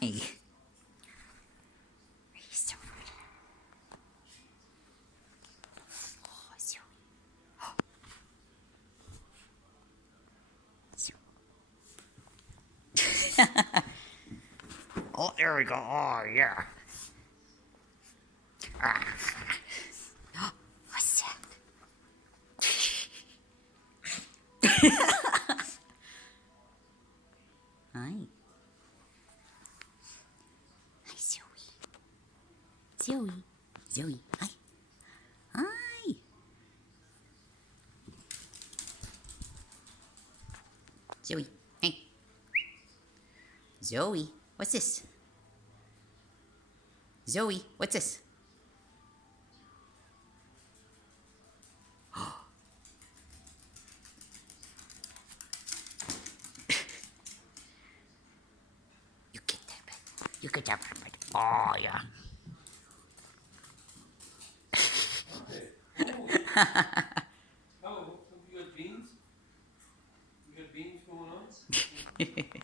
He's so good. Oh, so. Oh, there we go. Oh, yeah. Ah. What's that? Hi. Hi, Zoe. Zoe. Zoe. Hi. Hi. Zoe. Hey. Zoe. What's this? Zoe. What's this? You get that bit. You get that bit. Oh, yeah. Oh, you got beans? You got beans going on?